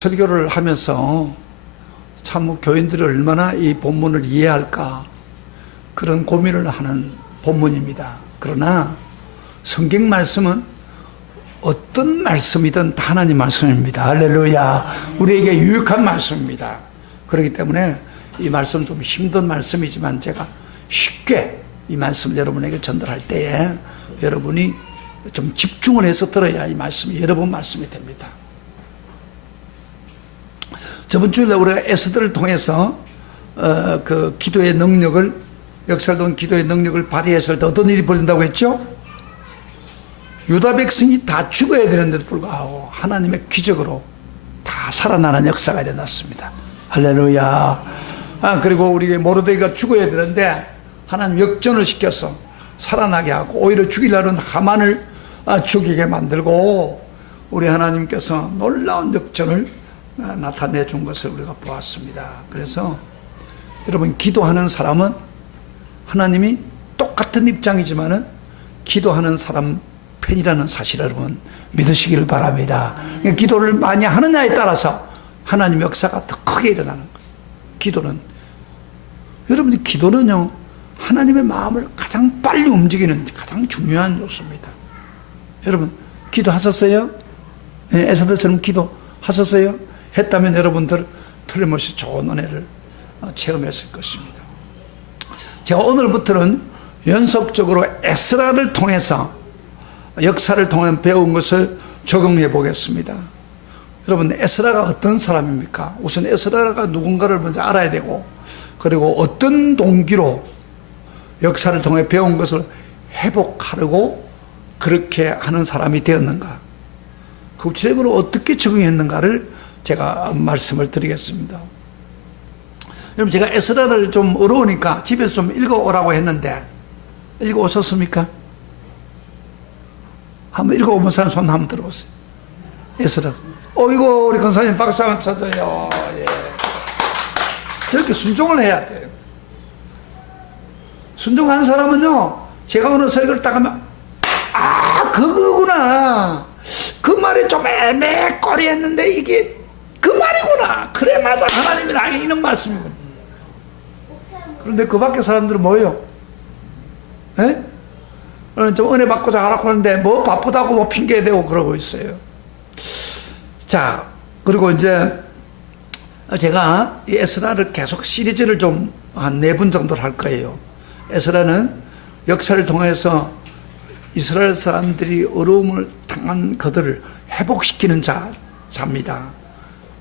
설교를 하면서 참 교인들이 얼마나 이 본문을 이해할까 그런 고민을 하는 본문입니다. 그러나 성경 말씀은 어떤 말씀이든 다 하나님 말씀입니다. 할렐루야. 우리에게 유익한 말씀입니다. 그렇기 때문에 이 말씀 좀 힘든 말씀이지만 제가 쉽게 이 말씀을 여러분에게 전달할 때에 여러분이 좀 집중을 해서 들어야 이 말씀이 여러분 말씀이 됩니다. 저번 주일에 우리가 에스더를 통해서 그 기도의 능력을, 역사를 통한 기도의 능력을 발휘했을 때 어떤 일이 벌어진다고 했죠? 유다 백성이 다 죽어야 되는데도 불구하고 하나님의 기적으로 다 살아나는 역사가 일어났습니다. 할렐루야. 그리고 우리 모르드게가 죽어야 되는데 하나님 역전을 시켜서 살아나게 하고 오히려 죽이려는 하만을 죽이게 만들고 우리 하나님께서 놀라운 역전을 나타내 준 것을 우리가 보았습니다. 그래서 여러분, 기도하는 사람은 하나님이 똑같은 입장이지만은 기도하는 사람 편이라는 사실을 여러분 믿으시기를 바랍니다. 기도를 많이 하느냐에 따라서 하나님 역사가 더 크게 일어나는 거예요. 기도는, 여러분이 기도는요 하나님의 마음을 가장 빨리 움직이는 가장 중요한 요소입니다. 여러분 기도하셨어요? 에스더처럼 기도하셨어요? 했다면 여러분들 틀림없이 좋은 은혜를 체험했을 것입니다. 제가 오늘부터는 연속적으로 에스라를 통해서 역사를 통해 배운 것을 적용해 보겠습니다. 여러분, 에스라가 어떤 사람입니까? 우선 에스라가 누군가를 먼저 알아야 되고, 그리고 어떤 동기로 역사를 통해 배운 것을 회복하려고 그렇게 하는 사람이 되었는가, 구체적으로 어떻게 적용했는가를 제가 말씀을 드리겠습니다. 여러분, 제가 에스라를 좀 어려우니까 집에서 좀 읽어오라고 했는데 읽어오셨습니까? 한번 읽어오면 사람 손 한번 들어보세요. 에스라. 이거 우리 권사님 박수 한번 쳐줘요. 예. 저렇게 순종을 해야 돼요. 순종한 사람은요, 제가 오늘 설교를 딱 하면 그거구나, 그 말이 좀 애매거리했는데 이게 그 말이구나, 그래 맞아, 하나님이 나에게 이런 말씀이구나. 그런데 그 밖에 사람들은 뭐예요? 에? 좀 은혜 받고자 하라고 하는데 뭐 바쁘다고 뭐 핑계대고 그러고 있어요. 자, 그리고 이제 제가 이 에스라를 계속 시리즈를 좀 한 4번 정도를 할 거예요. 에스라는 역사를 통해서 이스라엘 사람들이 어려움을 당한 그들을 회복시키는 자입니다.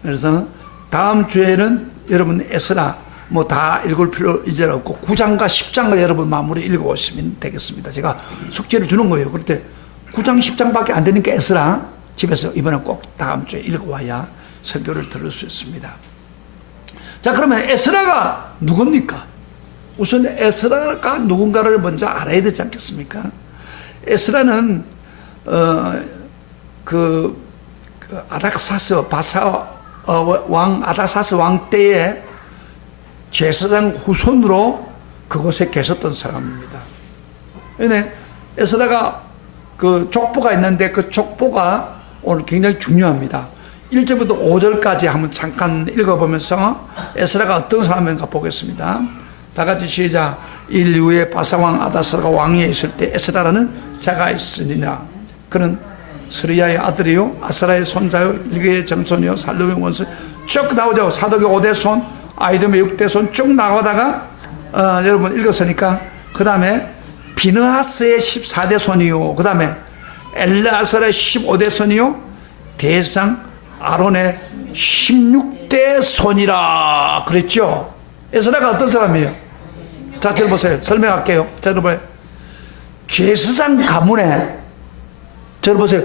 그래서 다음 주에는 여러분 에스라 뭐 다 읽을 필요 이제 없고 9장과 10장을 여러분 마무리 읽어오시면 되겠습니다. 제가 숙제를 주는 거예요. 그럴 때 9장 10장밖에 안 되니까 에스라 집에서 이번에 꼭 다음 주에 읽어와야 설교를 들을 수 있습니다. 자, 그러면 에스라가 누굽니까? 우선 에스라가 누군가를 먼저 알아야 되지 않겠습니까? 에스라는 아닥사스 왕 아닥사스 왕 때에 제사장 후손으로 그곳에 계셨던 사람입니다. 근데 에스라가 그 족보가 있는데 그 족보가 오늘 굉장히 중요합니다. 1절부터 5절까지 한번 잠깐 읽어보면서 에스라가 어떤 사람인가 보겠습니다. 다 같이 시작. 일 이후에 바사왕 아다사가 왕위에 있을 때 에스라라는 자가 있으니라. 그는 스리야의 아들이요 아사라의 손자요 일개의 정손이요 살룸의 원수, 쭉 나오죠. 사독의 5대 손, 아이돔의 6대 손 쭉 나가다가 여러분 읽었으니까 그 다음에 비느하스의 14대 손이요, 그 다음에 엘르아살의 15대 손이요, 대상 아론의 16대 손이라 그랬죠. 에스라가 어떤 사람이에요? 자, 들어보세요. 설명할게요. 자, 여러분, 제사장 가문에, 들어보세요.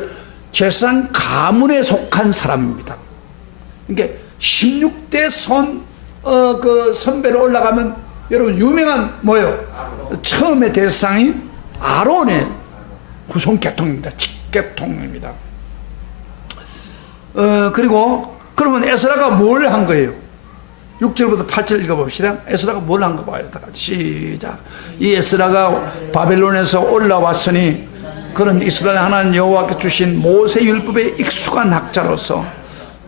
제사장 가문에 속한 사람입니다. 그러니까 16대 손, 그 선배로 올라가면 여러분 유명한 뭐예요? 처음에 대상이 아론의 후손 계통입니다. 직계통입니다. 그리고 그러면 에스라가 뭘 한 거예요? 6절부터 8절 읽어봅시다. 에스라가 뭘 한 거 봐요. 다 같이 시작. 이 에스라가 바벨론에서 올라왔으니 그는 이스라엘 하나님 여호와께 주신 모세 율법에 익숙한 학자로서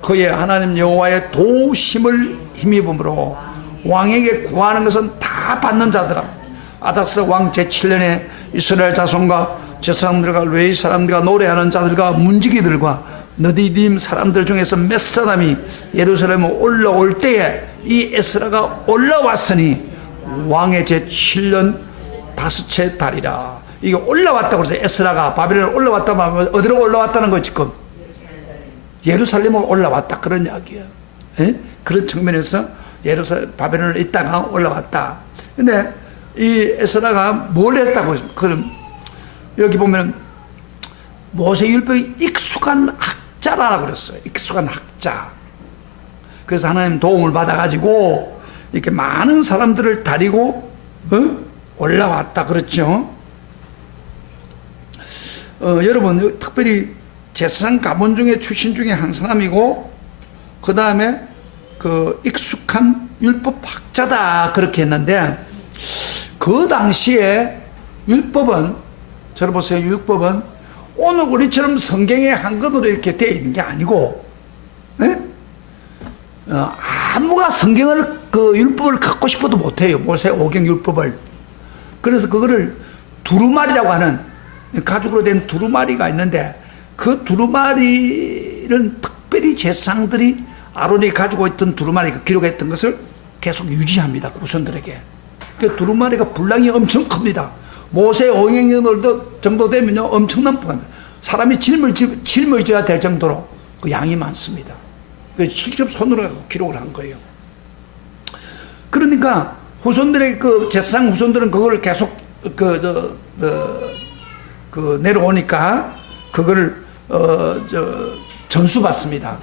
그의 하나님 여호와의 도우심을 힘입음으로 왕에게 구하는 것은 다 받는 자들아. 아닥스 왕 제7년에 이스라엘 자손과 제사장들과 레위 사람들과 노래하는 자들과 문지기들과 너디딤 사람들 중에서 몇 사람이 예루살렘에 올라올 때에 이 에스라가 올라왔으니 왕의 제7년 다섯째 달이라. 이게 올라왔다고 그래서 에스라가 바벨론에 올라왔다고 하면 어디로 올라왔다는 거 지금? 예루살렘으로 올라왔다 그런 이야기예요. 예? 그런 측면에서 예루살렘 바벨론에 있다가 올라왔다. 근데 이 에스라가 뭘 했다고? 그럼 여기 보면 모세율법에 익숙한 학자라고 그랬어요. 익숙한 학자. 그래서 하나님 도움을 받아가지고 이렇게 많은 사람들을 다리고 올라왔다 그렇죠. 여러분 특별히 제사장 가문 중에 출신 중에 한 사람이고 그 다음에 그 익숙한 율법 학자다 그렇게 했는데 그 당시에 율법은 저를 보세요. 율법은 오늘 우리처럼 성경에 한 권으로 이렇게 되어 있는 게 아니고 아무가 성경을 그 율법을 갖고 싶어도 못해요. 모세 오경 율법을. 그래서 그거를 두루마리라고 하는 가죽으로 된 두루마리가 있는데 그 두루마리는 특별히 제사장들이 아론이 가지고 있던 두루마리가 기록했던 것을 계속 유지합니다. 후손들에게. 그 두루마리가 분량이 엄청 큽니다. 모세 오경년 정도 되면요 엄청난 분입니다. 사람이 짊어져야 될 정도로 그 양이 많습니다. 직접 손으로 기록을 한 거예요. 그러니까 후손들의 그 제사장 후손들은 그걸 계속 내려오니까 그거를 전수받습니다.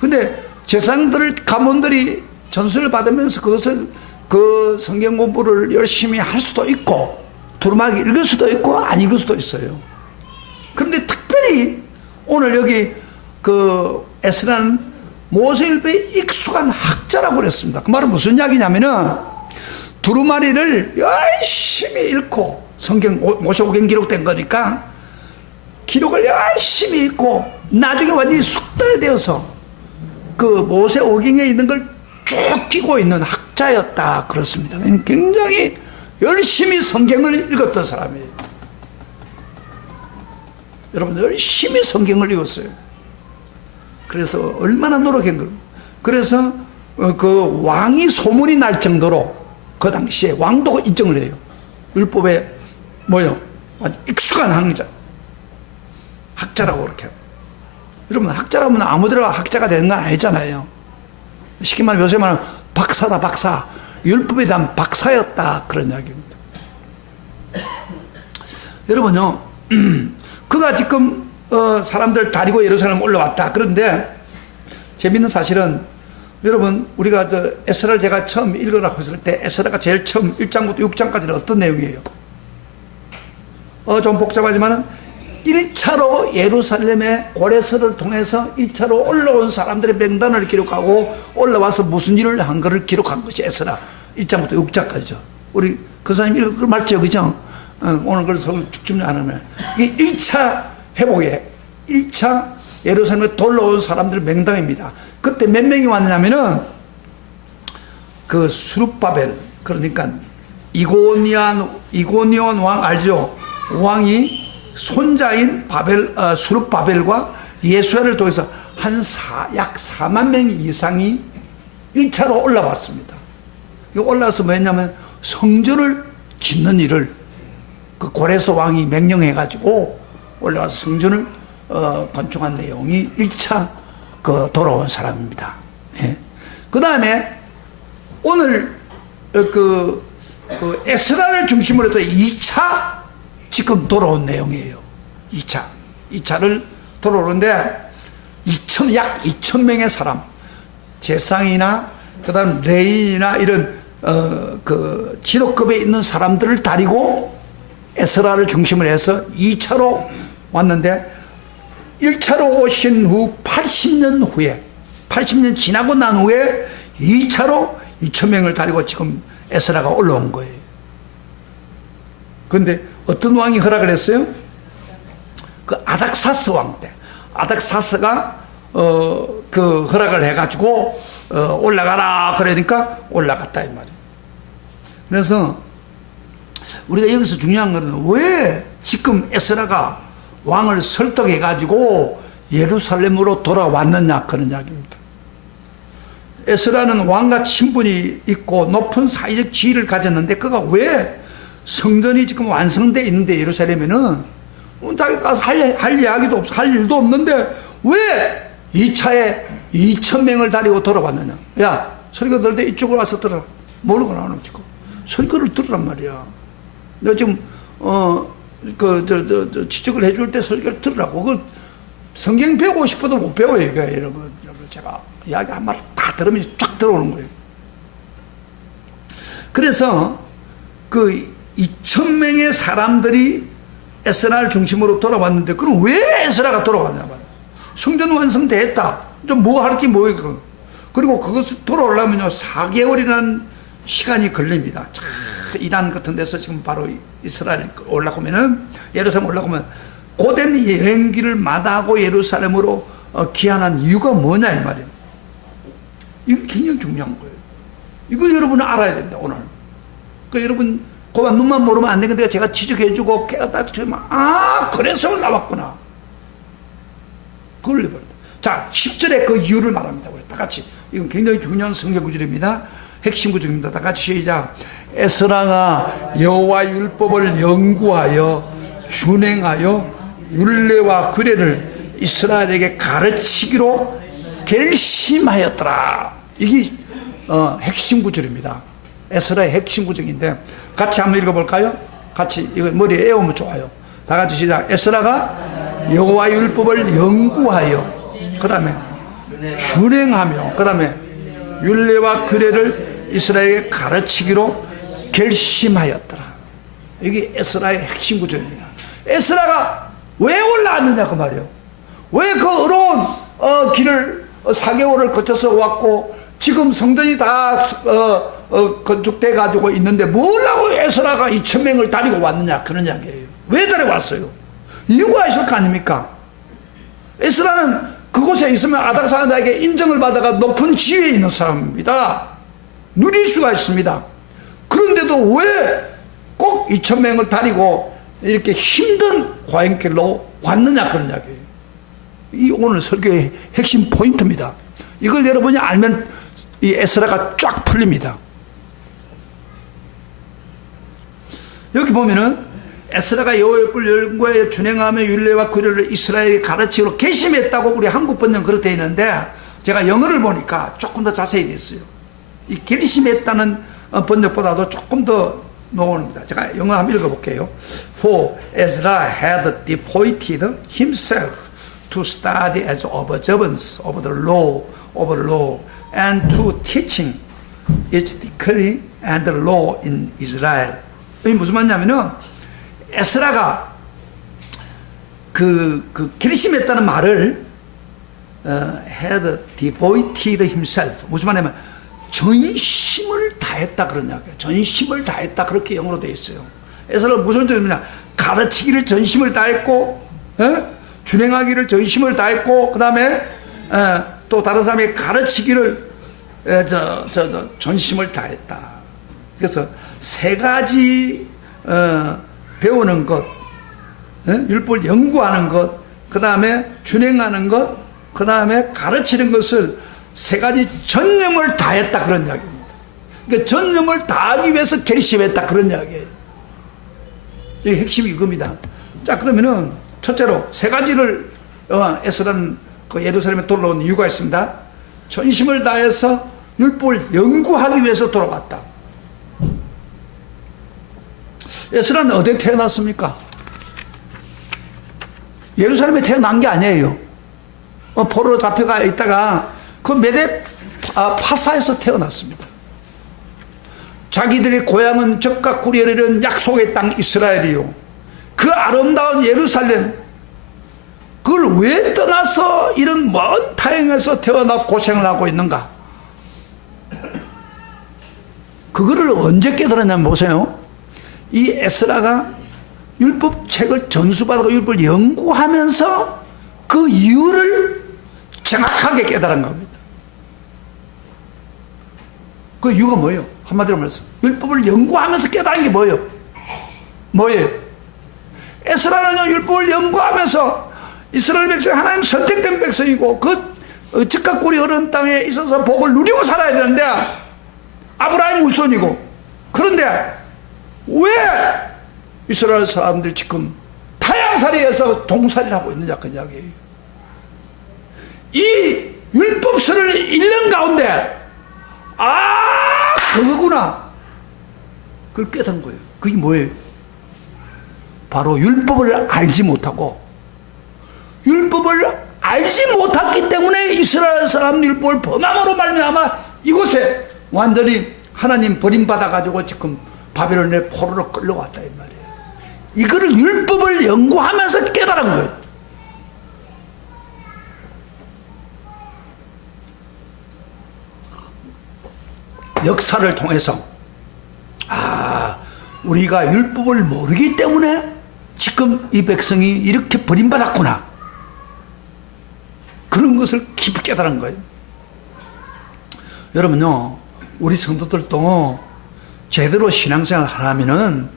근데 제사장들 가문들이 전수를 받으면서 그것을 그 성경 공부를 열심히 할 수도 있고 두루마기 읽을 수도 있고 안 읽을 수도 있어요. 그런데 특별히 오늘 여기 그 에스라는 모세율법에 익숙한 학자라고 그랬습니다. 그 말은 무슨 이야기냐면은 두루마리를 열심히 읽고 성경 모세오경 기록된 거니까 기록을 열심히 읽고 나중에 완전히 숙달되어서 그 모세오경에 있는 걸 쭉 끼고 있는 학자였다 그렇습니다. 굉장히 열심히 성경을 읽었던 사람이에요. 여러분 열심히 성경을 읽었어요. 그래서 얼마나 노력한 그래서 그 왕이 소문이 날 정도로 그 당시에 왕도 인정을 해요. 율법에 뭐요? 익숙한 학자라고 그렇게. 여러분 학자라면 아무데나 학자가 되는 건 아니잖아요. 쉽게 말하면 요새 말하면 박사다 박사. 율법에 대한 박사였다 그런 이야기입니다. 여러분요 그가 지금 사람들 다리고 예루살렘 올라왔다. 그런데 재밌는 사실은 여러분 우리가 에스라를 제가 처음 읽으라고 했을 때 에스라가 제일 처음 1장부터 6장까지는 어떤 내용이에요? 좀 복잡하지만은 1차로 예루살렘의 고레스를 통해서 1차로 올라온 사람들의 명단을 기록하고 올라와서 무슨 일을 한 것을 기록한 것이 에스라 1장부터 6장까지죠. 우리 그 사람이 읽을 맞죠? 그죠? 오늘 그래서 쭉쭉 안 하면 이게 1차 회복에 1차 예루살렘에 돌아온 사람들 명단입니다. 그때 몇 명이 왔느냐면은 그 수룹바벨 그러니까 이고니온 왕 알죠? 왕이 손자인 수룹바벨과 예수야를 통해서 약 4만 명 이상이 1차로 올라왔습니다. 이거 올라와서 뭐였냐면 성전을 짓는 일을 그 고레스 왕이 명령해가지고 올라와서 성전을 건축한 내용이 1차 돌아온 사람입니다. 예. 그 다음에 오늘 에스라를 중심으로 해서 2차 지금 돌아온 내용이에요. 2차를 돌아오는데 약 2,000명의 사람 제사장이나 그 다음 레위나 이런 그 지도급에 있는 사람들을 다리고 에스라를 중심으로 해서 2차로 왔는데 1차로 오신 후 80년 후에 80년 지나고 난 후에 2차로 2,000명을 다리고 지금 에스라가 올라온 거예요. 그런데 어떤 왕이 허락을 했어요? 그 아닥사스 왕 때. 아닥사스가 그 허락을 해가지고 올라가라 그러니까 올라갔다 이 말이에요. 그래서 우리가 여기서 중요한 것은 왜 지금 에스라가 왕을 설득해가지고 예루살렘으로 돌아왔느냐 그런 이야기입니다. 에스라는 왕과 친분이 있고 높은 사회적 지위를 가졌는데 그가 왜 성전이 지금 완성되어 있는데 예루살렘에는 자기 가서 할 이야기도 없어 할 일도 없는데 왜 2차에 2,000명을 다리고 돌아왔느냐. 야 설교 들을 때 이쪽으로 와서 들어라. 모르고 나오는 지금 설교를 들으란 말이야. 너 지금 지적을 해줄 때 설교를 들으라고. 그 성경 배우고 싶어도 못 배워요. 이거 여러분 제가 이야기 한 말 다 들으면 쫙 들어오는 거예요. 그래서 그 2,000명의 사람들이 에스라를 중심으로 돌아왔는데 그럼 왜 에스라가 돌아왔냐 말이야. 성전 완성됐다. 좀 뭐 할 게 뭐예요. 그리고 그것을 돌아오려면요 4개월이라는 시간이 걸립니다. 이란 같은 데서 지금 바로 이스라엘 올라오면은 예루살렘 올라오면 고된 여행길을 마다하고 예루살렘으로 귀환한 이유가 뭐냐 이 말이에요. 이거 굉장히 중요한 거예요. 이걸 여러분은 알아야 됩니다 오늘. 그 여러분 그만 눈만 모르면 안 되는데 제가 지적해주고 깨닫주면 그래서 나왔구나. 그걸 해버립니다. 자 10절에 그 이유를 말합니다. 우리 다 같이 이건 굉장히 중요한 성경 구절입니다. 핵심 구절입니다. 다 같이 시작. 에스라가 여호와 율법을 연구하여 준행하여 율례와 규례를 이스라엘에게 가르치기로 결심하였더라. 이게 핵심 구절입니다. 에스라의 핵심 구절인데 같이 한번 읽어볼까요? 같이 이거 머리에 외우면 좋아요. 다 같이 시작. 에스라가 여호와 율법을 연구하여 그 다음에 준행하며 그 다음에 율례와 규례를 이스라엘에게 가르치기로 결심하였더라. 이게 에스라의 핵심 구절입니다. 에스라가 왜 올라왔느냐 그 말이에요. 왜 그 어려운 길을 4개월을 거쳐서 왔고 지금 성전이 다 건축돼 가지고 있는데 뭐라고 에스라가 2,000명을 다니고 왔느냐 그런 이야기예요. 왜 데려왔어요? 이유가 있을 거 아닙니까? 에스라는 그곳에 있으면 아닥사스다에게 인정을 받아가 높은 지위에 있는 사람입니다. 누릴 수가 있습니다. 그런데도 왜 꼭 2,000명을 다니고 이렇게 힘든 과행길로 왔느냐 그런 이야기예요. 이 오늘 설교의 핵심 포인트입니다. 이걸 여러분이 알면 이 에스라가 쫙 풀립니다. 여기 보면은 에스라가 여호와의 율법을 연구하여 준행하며 율례와 규례를 이스라엘에 가르치기로 결심했다고 우리 한국 번역 그렇게 되어 있는데 제가 영어를 보니까 조금 더 자세히 됐어요. 이 결심했다는 번역보다도 조금 더 노원입니다. 제가 영어 한번 읽어볼게요. For Ezra had devoted himself to study as observance of the law, and to teaching its decree and the law in Israel. 이게 무슨 말이냐면은 에스라가 그 결심했다는 말을 had devoted himself 무슨 말이냐면 전심을 다했다 그런 이야기예요. 전심을 다했다 그렇게 영어로 되어 있어요. 에스라가 무슨 뜻이냐? 가르치기를 전심을 다했고, 준행하기를 전심을 다했고, 그 다음에 또 다른 사람에게 가르치기를 전심을 다했다. 그래서 세 가지 배우는 것, 율법을 연구하는 것, 그 다음에 준행하는 것, 그 다음에 가르치는 것을 세 가지 전념을 다했다 그런 이야기입니다. 그러니까 전념을 다하기 위해서 결심했다 그런 이야기예요. 이 핵심이 이겁니다. 자 그러면은 첫째로 세 가지를 에스라는 그 예루살렘에 돌아온 이유가 있습니다. 전심을 다해서 율법을 연구하기 위해서 돌아왔다. 에스라는 어디에 태어났습니까? 예루살렘에 태어난 게 아니에요. 포로로 잡혀가 있다가 그 메데 파사에서 태어났습니다. 자기들의 고향은 적과 꿀이 흐르는 약속의 땅 이스라엘이요. 그 아름다운 예루살렘, 그걸 왜 떠나서 이런 먼 타향에서 태어나 고생을 하고 있는가? 그거를 언제 깨달았냐면 보세요. 이 에스라가 율법책을 전수받고 율법을 연구하면서 그 이유를 정확하게 깨달은 겁니다. 그 이유가 뭐예요? 한마디로 말해서 율법을 연구하면서 깨달은 게 뭐예요? 뭐예요? 에스라는요, 율법을 연구하면서 이스라엘 백성, 하나님 선택된 백성이고 그 즉각 꿀이 흐르는 땅에 있어서 복을 누리고 살아야 되는데 아브라함 우선이고, 그런데 왜 이스라엘 사람들이 지금 타향살이에서 동살이를 하고 있느냐, 그 이야기예요. 이 율법서를 읽는 가운데 그거구나, 그걸 깨닫는 거예요. 그게 뭐예요? 바로 율법을 알지 못하고, 율법을 알지 못했기 때문에 이스라엘 사람 율법을 범함으로 말미암아 이곳에 완전히 하나님 버림받아 가지고 지금 바벨론의 포로로 끌려왔다 이 말이에요. 이거를 율법을 연구하면서 깨달은 거예요. 역사를 통해서 우리가 율법을 모르기 때문에 지금 이 백성이 이렇게 버림받았구나, 그런 것을 깊이 깨달은 거예요. 여러분요, 우리 성도들도 제대로 신앙생활을 하려면은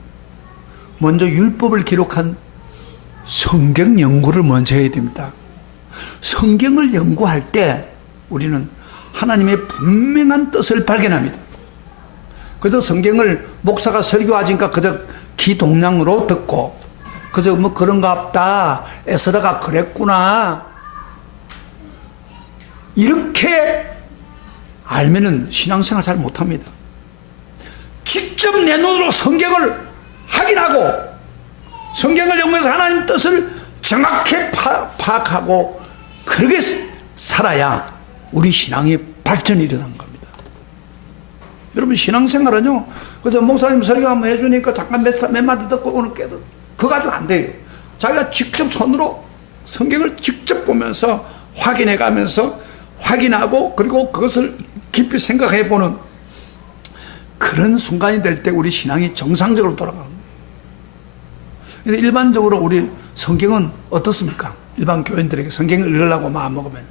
먼저 율법을 기록한 성경 연구를 먼저 해야 됩니다. 성경을 연구할 때 우리는 하나님의 분명한 뜻을 발견합니다. 그저 성경을 목사가 설교하니까 그저 기동량으로 듣고 그저 뭐 그런갑다, 에스라가 그랬구나, 이렇게 알면은 신앙생활 잘 못합니다. 직접 내 눈으로 성경을 확인하고 성경을 연구해서 하나님 뜻을 정확히 파악하고 그렇게 살아야 우리 신앙의 발전이 일어난 겁니다. 여러분, 신앙생활은요, 그저 목사님 설교 한번 해주니까 잠깐 몇 마디 듣고 오늘 깨닫, 그거 가지고 안 돼요. 자기가 직접 손으로 성경을 직접 보면서 확인해 가면서 확인하고 그리고 그것을 깊이 생각해 보는 그런 순간이 될 때 우리 신앙이 정상적으로 돌아가는 거예요. 일반적으로 우리 성경은 어떻습니까? 일반 교인들에게 성경을 읽으려고 마음 먹으면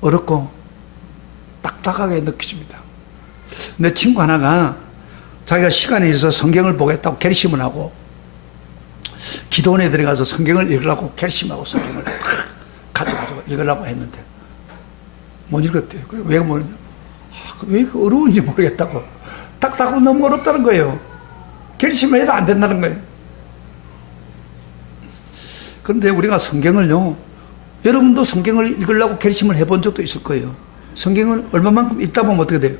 어렵고 딱딱하게 느껴집니다. 내 친구 하나가 자기가 시간이 있어서 성경을 보겠다고 결심을 하고 기도원에 들어가서 성경을 읽으려고 결심하고 성경을 딱 가져가지고 읽으려고 했는데 못 읽었대요. 왜 못 읽냐? 왜 어려운지 모르겠다고. 딱딱하고 너무 어렵다는 거예요. 결심을 해도 안 된다는 거예요. 그런데 우리가 성경을요, 여러분도 성경을 읽으려고 결심을 해본 적도 있을 거예요. 성경을 얼마만큼 읽다 보면 어떻게 돼요?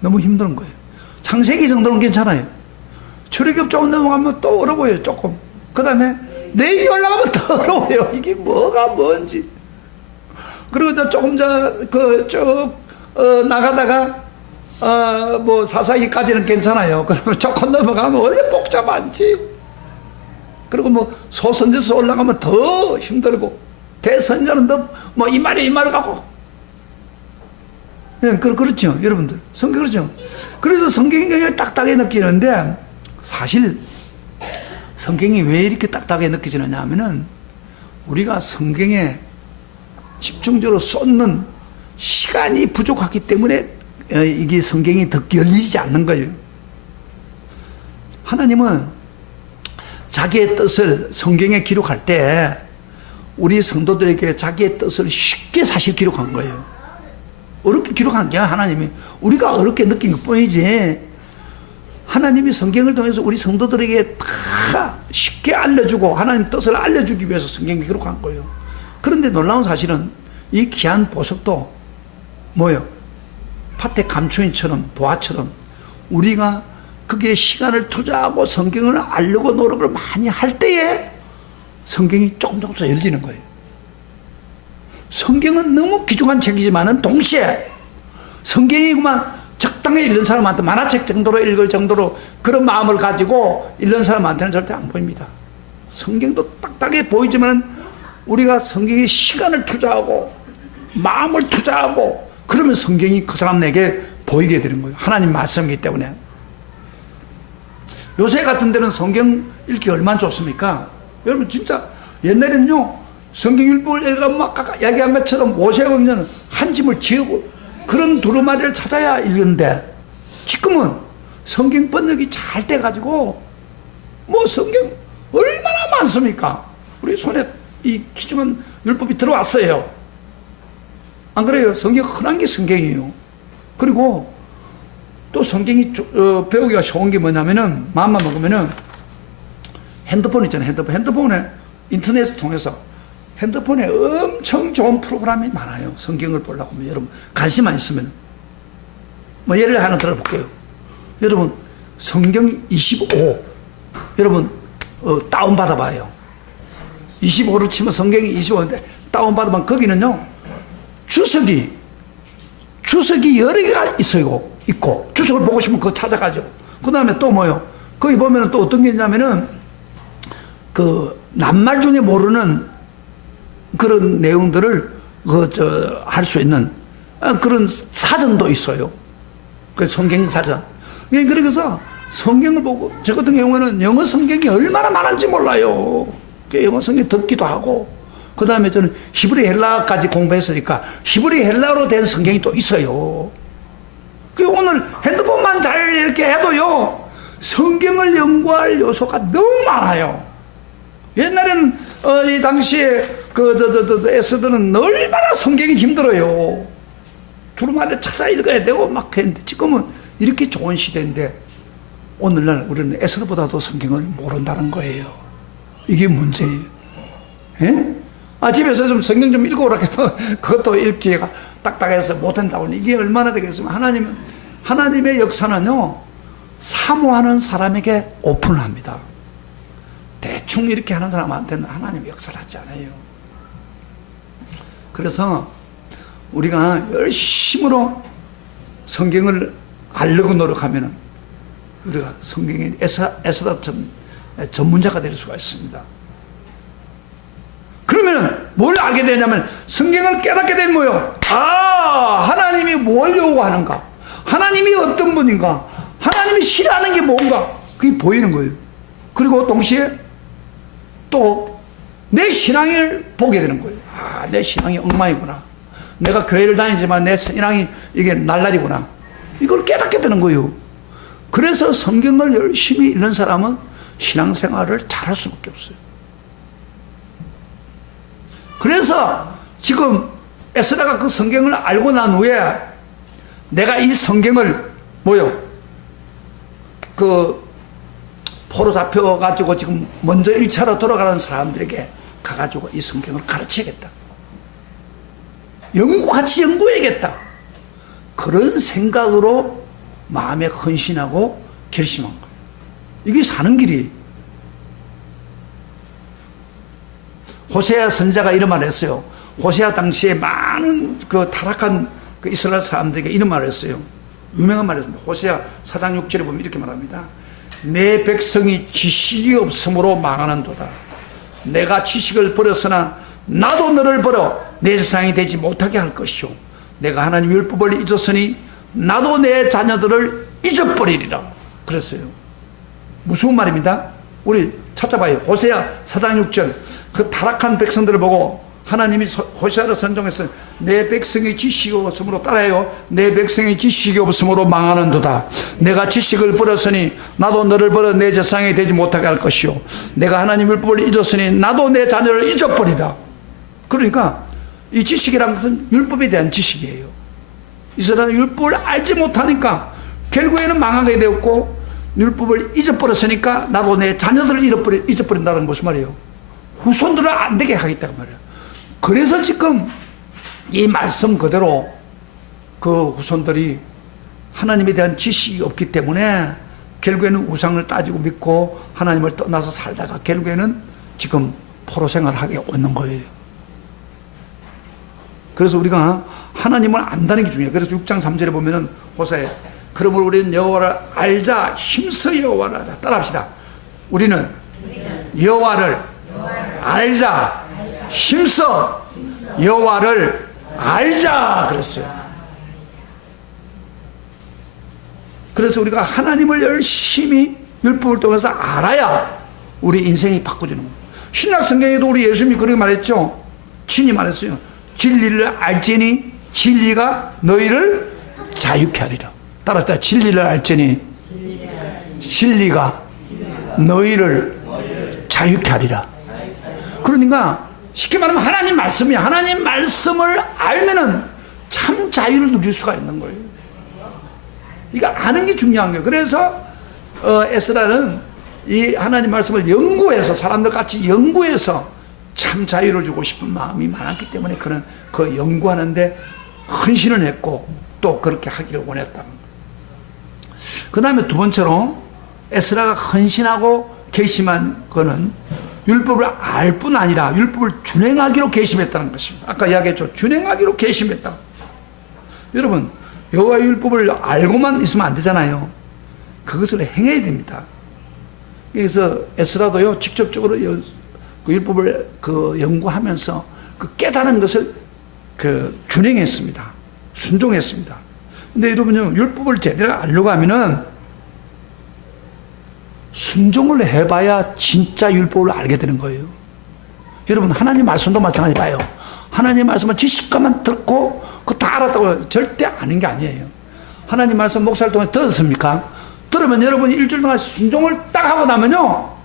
너무 힘든 거예요. 창세기 정도는 괜찮아요. 출애굽 조금 넘어가면 또 어려워요, 조금. 그 다음에 레위기 올라가면 더 어려워요. 이게 뭐가 뭔지. 그리고 조금 나가다가 뭐 사사기까지는 괜찮아요. 그러면 조금 넘어가면 원래 복잡한지. 그리고 뭐 소선지서 올라가면 더 힘들고 대선자는 더 뭐 이 말이 가고. 네, 그렇죠, 여러분들. 성경 그렇죠. 그래서 성경이 굉장히 딱딱하게 느끼는데 사실 성경이 왜 이렇게 딱딱하게 느껴지느냐 하면은 우리가 성경에 집중적으로 쏟는 시간이 부족하기 때문에 이게 성경이 더 열리지 않는 거예요. 하나님은 자기의 뜻을 성경에 기록할 때 우리 성도들에게 자기의 뜻을 쉽게 사실 기록한 거예요. 어렵게 기록한 게 하나님이 우리가 어렵게 느낀 것 뿐이지, 하나님이 성경을 통해서 우리 성도들에게 다 쉽게 알려주고 하나님 뜻을 알려주기 위해서 성경을 기록한 거예요. 그런데 놀라운 사실은 이 귀한 보석도 뭐예요? 밭에 감추인처럼 보화처럼 우리가 그게 시간을 투자하고 성경을 알려고 노력을 많이 할 때에 성경이 조금씩 열리는 거예요. 성경은 너무 귀중한 책이지만은 동시에 성경이 그만 적당히 읽는 사람한테 만화책 정도로 읽을 정도로 그런 마음을 가지고 읽는 사람한테는 절대 안 보입니다. 성경도 딱딱해 보이지만 우리가 성경에 시간을 투자하고 마음을 투자하고 그러면 성경이 그 사람에게 보이게 되는 거예요. 하나님 말씀이기 때문에. 요새 같은 데는 성경 읽기 얼마나 좋습니까? 여러분 진짜 옛날에는요 성경율법을 읽어 막 이야기한 것처럼 모세가 그냥 한 짐을 지우고 그런 두루마리를 찾아야 읽는데, 지금은 성경 번역이 잘 돼가지고 뭐 성경 얼마나 많습니까? 우리 손에 이 귀중한 율법이 들어왔어요. 안 그래요? 성경 흔한 게 성경이에요. 그리고 또 성경이 배우기가 좋은 게 뭐냐면은, 마음만 먹으면은 핸드폰 있잖아요. 핸드폰에 인터넷을 통해서 핸드폰에 엄청 좋은 프로그램이 많아요. 성경을 보려고 하면 여러분 관심만 있으면. 뭐 예를 하나 들어볼게요. 여러분 성경 25 여러분 다운받아 봐요. 25로 치면 성경이 25인데 다운받으면 거기는요 주석이 여러 개가 있고 주석을 보고 싶으면 그거 찾아가지고, 그 다음에 또 뭐요? 거기 보면은 또 어떤 게 있냐면은 그 낱말 중에 모르는 그런 내용들을 할 수 있는 그런 사전도 있어요. 그 성경 사전. 그래서 성경을 보고, 저 같은 경우에는 영어 성경이 얼마나 많은지 몰라요. 영어 성경 듣기도 하고, 그 다음에 저는 히브리 헬라까지 공부했으니까 히브리 헬라로 된 성경이 또 있어요. 오늘 핸드폰만 잘 이렇게 해도요 성경을 연구할 요소가 너무 많아요. 옛날에는 이 당시에 에스더는 얼마나 성경이 힘들어요. 두루마리를 찾아 읽어야 되고 막 했는데, 지금은 이렇게 좋은 시대인데 오늘날 우리는 에스더보다도 성경을 모른다는 거예요. 이게 문제예요. 예? 집에서 좀 성경 좀 읽어오라 해도 그것도 읽기가 딱딱해서 못한다고. 이게 얼마나 되겠습니까? 하나님의 역사는요 사모하는 사람에게 오픈을 합니다. 대충 이렇게 하는 사람한테는 하나님의 역사를 하지 않아요. 그래서 우리가 열심으로 성경을 알려고 노력하면 우리가 성경의 에스더 전문자가 될 수가 있습니다. 그러면 뭘 알게 되냐면, 성경을 깨닫게 되면 뭐요? 하나님이 뭘 요구하는가? 하나님이 어떤 분인가? 하나님이 싫어하는 게 뭔가? 그게 보이는 거예요. 그리고 동시에 또 내 신앙을 보게 되는 거예요. 내 신앙이 엉망이구나. 내가 교회를 다니지만 내 신앙이 이게 날라리구나. 이걸 깨닫게 되는 거예요. 그래서 성경을 열심히 읽는 사람은 신앙생활을 잘할 수밖에 없어요. 그래서 지금 에스더가 그 성경을 알고 난 후에 내가 이 성경을 포로 잡혀가지고 지금 먼저 1차로 돌아가는 사람들에게 가가지고 이 성경을 가르치겠다. 같이 연구해야겠다. 그런 생각으로 마음에 헌신하고 결심한 거예요. 이게 사는 길이에요. 호세아 선지자가 이런 말을 했어요. 호세아 당시에 많은 그 타락한 그 이스라엘 사람들에게 이런 말을 했어요. 유명한 말이었습니다. 호세아 4장 6절에 보면 이렇게 말합니다. 내 백성이 지식이 없으므로 망하는도다. 내가 지식을 버렸으나 나도 너를 버려 내 세상이 되지 못하게 할 것이요. 내가 하나님 율법을 잊었으니 나도 내 자녀들을 잊어버리리라. 그랬어요. 무슨 말입니다? 우리 찾아봐요. 호세아 4장 6절. 그 타락한 백성들을 보고 하나님이 호세아를 선정해서 내 백성이 지식이 없으므로 따라해요. 내 백성이 지식이 없으므로 망하는도다. 내가 지식을 버렸으니 나도 너를 버려 내 재상이 되지 못하게 할 것이요. 내가 하나님 율법을 잊었으니 나도 내 자녀를 잊어버리라. 그러니까 이 지식이란 것은 율법에 대한 지식이에요. 이 사람은 율법을 알지 못하니까 결국에는 망하게 되었고, 율법을 잊어버렸으니까 나도 내 자녀들을 잊어버린다는 무슨 말이에요? 후손들을 안 되게 하겠다는 말이에요. 그래서 지금 이 말씀 그대로 그 후손들이 하나님에 대한 지식이 없기 때문에 결국에는 우상을 따지고 믿고 하나님을 떠나서 살다가 결국에는 지금 포로 생활을 하게 있는 거예요. 그래서 우리가 하나님을 안다는 게 중요해요. 그래서 6장 3절에 보면은 호세아, 그러므로 우리는 여호와를 알자, 힘써 여호와를 알자. 따라합시다. 우리는 여호와를 알자, 힘써 여호와를 알자 그랬어요. 그래서 우리가 하나님을 열심히 율법을 통해서 알아야 우리 인생이 바꿔지는 거예요. 신약 성경에도 우리 예수님이 그렇게 말했죠. 친히 말했어요. 진리를 알지니 진리가 너희를 자유케 하리라. 따라서 진리를 알지니 진리가 너희를 자유케 하리라. 그러니까 쉽게 말하면 하나님 말씀이야. 하나님 말씀을 알면은 참 자유를 누릴 수가 있는 거예요. 이거 아는 게 중요한 거예요. 그래서 에스라는 이 하나님 말씀을 연구해서 사람들 같이 연구해서 참 자유를 주고 싶은 마음이 많았기 때문에 그는 그 연구하는데 헌신을 했고 또 그렇게 하기를 원했다. 그 다음에 두 번째로 에스라가 헌신하고 결심한 거는 율법을 알 뿐 아니라 율법을 준행하기로 결심했다는 것입니다. 아까 이야기했죠. 준행하기로 결심했다. 여러분, 여호와의 율법을 알고만 있으면 안 되잖아요. 그것을 행해야 됩니다. 그래서 에스라도요, 직접적으로 그 율법을 연구하면서 그 깨달은 것을 준행했습니다. 순종했습니다. 근데 여러분요, 율법을 제대로 알려고 하면은 순종을 해봐야 진짜 율법을 알게 되는 거예요. 여러분, 하나님 말씀도 마찬가지 봐요. 하나님 말씀은 지식가만 듣고 그거 다 알았다고 절대 아는 게 아니에요. 하나님 말씀 목사를 통해 들었습니까? 들으면 여러분이 일주일 동안 순종을 딱 하고 나면요,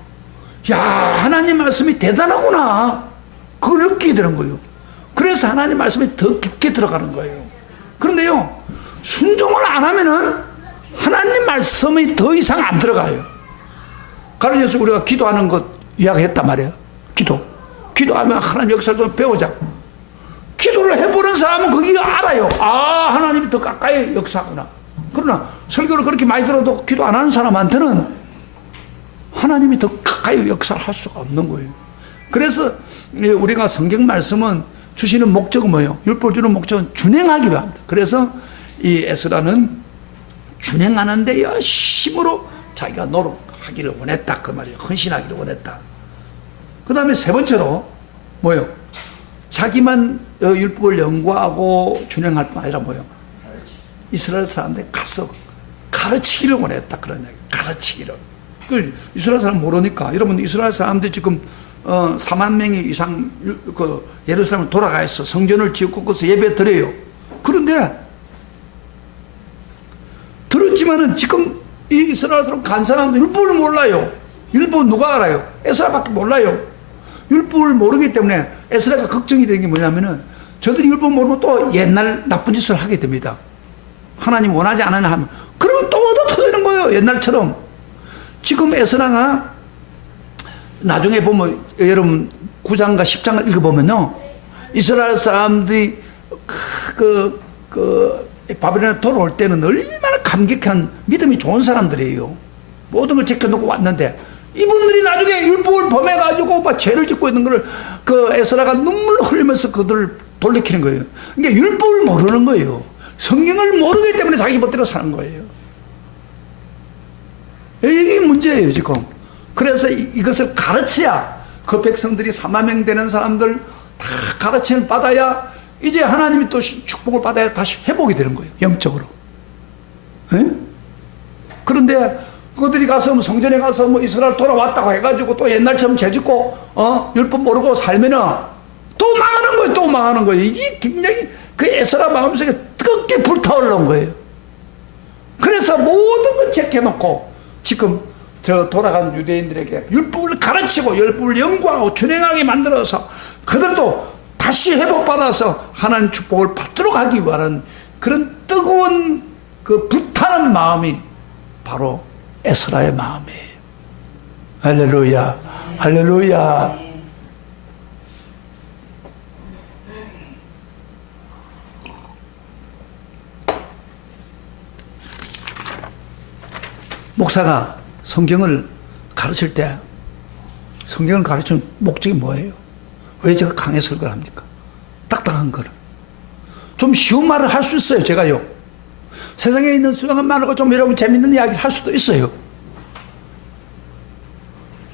야, 하나님 말씀이 대단하구나, 그걸 느끼게 되는 거예요. 그래서 하나님 말씀이 더 깊게 들어가는 거예요. 그런데요, 순종을 안 하면은 하나님 말씀이 더 이상 안 들어가요. 가르쳐서 우리가 기도하는 것 이야기했단 말이에요. 기도하면 하나님 역사를 좀 배우자. 기도를 해보는 사람은 그게 알아요. 아, 하나님이 더 가까이 역사하구나. 그러나 설교를 그렇게 많이 들어도 기도 안 하는 사람한테는 하나님이 더 가까이 역사를 할 수가 없는 거예요. 그래서 우리가 성경 말씀은 주시는 목적은 뭐예요? 율법 주는 목적은 준행하기 위함입니다. 그래서 이 에스라는 준행하는데 열심으로 자기가 노력하기를 원했다, 그 말이에요. 헌신하기를 원했다. 그 다음에 세 번째로 뭐예요? 자기만 율법을 연구하고 준행할 뿐 아니라 뭐예요? 이스라엘 사람들 가서 가르치기를 원했다, 그런 얘기. 가르치기를. 그 이스라엘 사람 모르니까. 여러분, 이스라엘 사람들이 지금 4만 명이 이상 예루살렘을 돌아가 있어. 성전을 짓고 거기서 예배 드려요. 그런데 들었지만은 지금 이 이스라엘 사람 간 사람들 율법을 몰라요. 율법은 누가 알아요? 에스라밖에 몰라요. 율법을 모르기 때문에 에스라가 걱정이 되는 게 뭐냐면은 저들이 율법 모르면 또 옛날 나쁜 짓을 하게 됩니다. 하나님 원하지 않으나 하면 그러면 또 얻어 터지는 거예요. 옛날처럼. 지금 에스라가 나중에 보면 여러분 9장과 10장을 읽어보면요, 이스라엘 사람들이 바벨론에 돌아올 때는 얼마나 감격한 믿음이 좋은 사람들이에요. 모든 걸 제껴놓고 왔는데 이분들이 나중에 율법을 범해가지고 막 죄를 짓고 있는 걸 에스라가 눈물을 흘리면서 그들을 돌리키는 거예요. 그러니까 율법을 모르는 거예요. 성경을 모르기 때문에 자기 멋대로 사는 거예요. 이게 문제예요, 지금. 그래서 이것을 가르쳐야 그 백성들이 4만 명 되는 사람들 다 가르침을 받아야 이제 하나님이 또 축복을 받아야 다시 회복이 되는 거예요, 영적으로. 에? 그런데 그들이 가서 성전에 가서 이스라엘 돌아왔다고 해가지고 또 옛날처럼 죄짓고 율법 모르고 살면은 또 망하는 거예요. 또 망하는 거예요. 이게 굉장히 그 에스라 마음속에 뜨겁게 불타오르는 거예요. 그래서 모든 걸 제껴놓고 지금 저 돌아간 유대인들에게 율법을 가르치고 율법을 연구하고 준행하게 만들어서 그들도 다시 회복받아서 하나님 축복을 받도록 하기 위한 그런 뜨거운 그 불타는 마음이 바로 에스라의 마음이에요. 할렐루야, 할렐루야. 목사가 성경을 가르칠 때 성경을 가르치는 목적이 뭐예요? 왜 제가 강의 설교를 합니까? 딱딱한 거를. 좀 쉬운 말을 할 수 있어요, 제가요. 세상에 있는 수많은 말하고 좀 여러분 재밌는 이야기를 할 수도 있어요.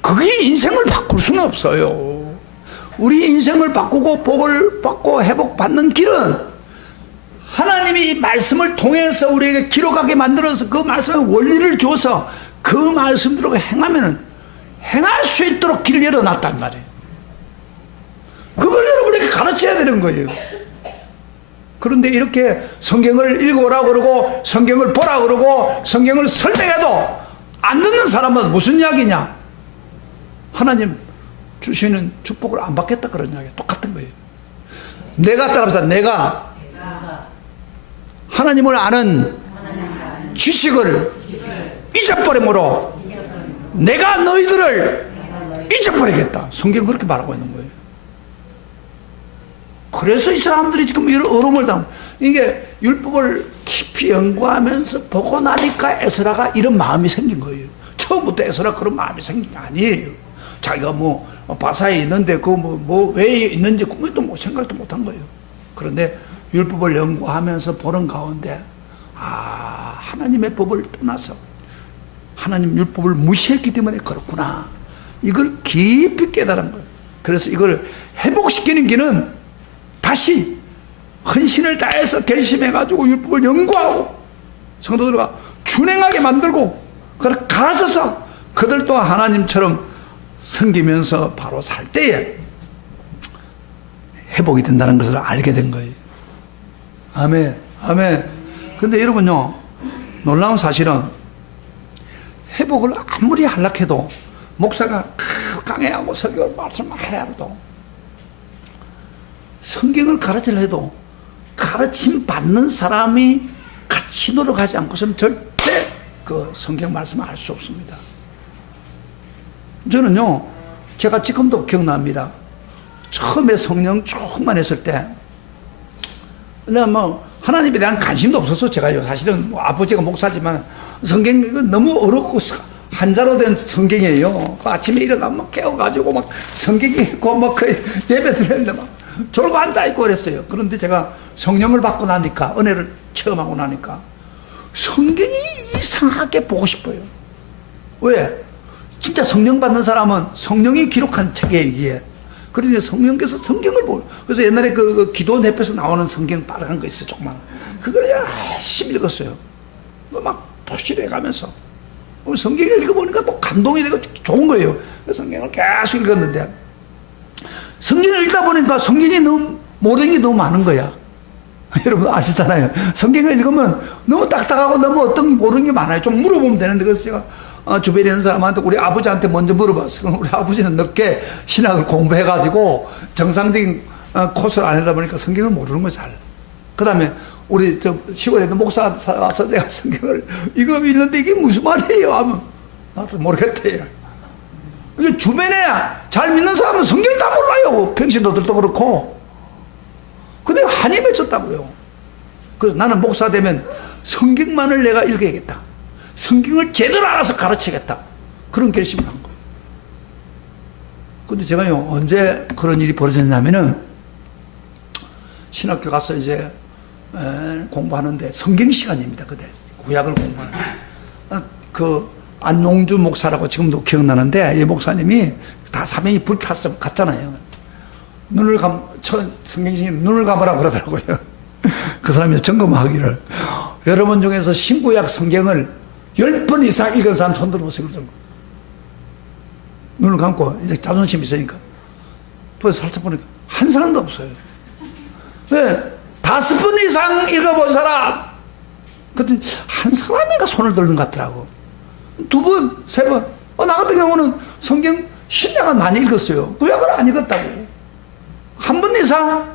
그게 인생을 바꿀 수는 없어요. 우리 인생을 바꾸고 복을 받고 회복받는 길은 하나님이 이 말씀을 통해서 우리에게 기록하게 만들어서 그 말씀의 원리를 줘서 그 말씀대로 행하면은 행할 수 있도록 길을 열어놨단 말이에요. 그걸 여러분에게 가르쳐야 되는 거예요. 그런데 이렇게 성경을 읽어오라 그러고 성경을 보라 그러고 성경을 설명해도 안 듣는 사람은 무슨 이야기냐? 하나님 주시는 축복을 안 받겠다 그런 이야기 똑같은 거예요. 내가 따라합시다. 내가 하나님을 아는 지식을 잊어버림으로 내가 너희들을 잊어버리겠다. 성경 그렇게 말하고 있는 거예요. 그래서 이 사람들이 지금 이런 어려움을 당하고, 이게 율법을 깊이 연구하면서 보고 나니까 에스라가 이런 마음이 생긴 거예요. 처음부터 에스라 그런 마음이 생긴 게 아니에요. 자기가 뭐 바사에 있는데 그 뭐 왜 있는지 꿈에도 뭐 생각도 못한 거예요. 그런데 율법을 연구하면서 보는 가운데 하나님의 법을 떠나서 하나님 율법을 무시했기 때문에 그렇구나. 이걸 깊이 깨달은 거예요. 그래서 이걸 회복시키는 길은 다시 헌신을 다해서 결심해가지고 율법을 연구하고 성도들과 준행하게 만들고 그걸 가르쳐서 그들도 하나님처럼 섬기면서 바로 살 때에 회복이 된다는 것을 알게 된 거예요. 아멘, 아멘. 근데 여러분요, 놀라운 사실은 회복을 아무리 하려해도 목사가 강해하고 설교를 말씀을 해도 성경을 가르치려 해도 가르침 받는 사람이 같이 노력하지 않고서는 절대 그 성경 말씀을 알 수 없습니다. 저는요, 제가 지금도 기억납니다. 처음에 성령 충만했을 때, 내가 뭐 하나님에 대한 관심도 없어서 제가요, 사실은 뭐 아버지가 목사지만 성경 너무 어렵고 한자로 된 성경이에요. 아침에 일어나면 깨워가지고 막 성경 읽고 막 그 예배 드렸는데 막 저러고 앉아있고 그랬어요. 그런데 제가 성령을 받고 나니까, 은혜를 체험하고 나니까 성경이 이상하게 보고 싶어요. 왜? 진짜 성령 받는 사람은 성령이 기록한 책이에요, 이게. 그러니 성령께서 성경을 보고, 그래서 옛날에 그 기도 냅에서 나오는 성경 빨간 거 있어요, 조그만. 그걸 열심히 읽었어요. 막 보시래 가면서. 성경을 읽어보니까 또 감동이 되고 좋은 거예요. 그래서 성경을 계속 읽었는데, 성경을 읽다 보니까 성경이 너무 모르는 게 너무 많은 거야. 여러분 아시잖아요. 성경을 읽으면 너무 딱딱하고 너무 어떤 게 모르는 게 많아요. 좀 물어보면 되는데, 그래서 제가 주변에 있는 사람한테 우리 아버지한테 먼저 물어봤어요. 우리 아버지는 늦게 신학을 공부해가지고 정상적인 코스를 안 하다 보니까 성경을 모르는 거예요, 잘. 그 다음에 우리 저 시골에 있는 목사 와서 내가 성경을 이거 읽는데 이게 무슨 말이에요? 하면 나도 모르겠대요. 이게 주변에 잘 믿는 사람은 성경 다 몰라요. 평신도들도 그렇고. 근데 한이 맺혔다고요. 그래서 나는 목사 되면 성경만을 내가 읽어야겠다. 성경을 제대로 알아서 가르치겠다. 그런 결심을 한 거예요. 근데 제가요, 언제 그런 일이 벌어졌냐면은, 신학교 가서 이제 공부하는데 성경 시간입니다. 그때 구약을 공부하는데 그 안농주 목사라고 지금도 기억나는데, 이 목사님이 다 사명이 불탔어 갔잖아요. 눈을 성경신이 눈을 감으라 그러더라고요. 그 사람이 점검하기를, 여러분 중에서 신구약 성경을 10번 이상 읽은 사람 손 들어보세요. 그러더라고요. 눈을 감고, 이제 자존심이 있으니까. 그래서 살짝 보니까 한 사람도 없어요. 왜? 5번 이상 읽어본 사람. 그랬더니 한 사람인가 손을 들는 것 같더라고. 2번, 3번. 나 같은 경우는 성경 신약은 많이 읽었어요. 구약을 안 읽었다고. 한 번 이상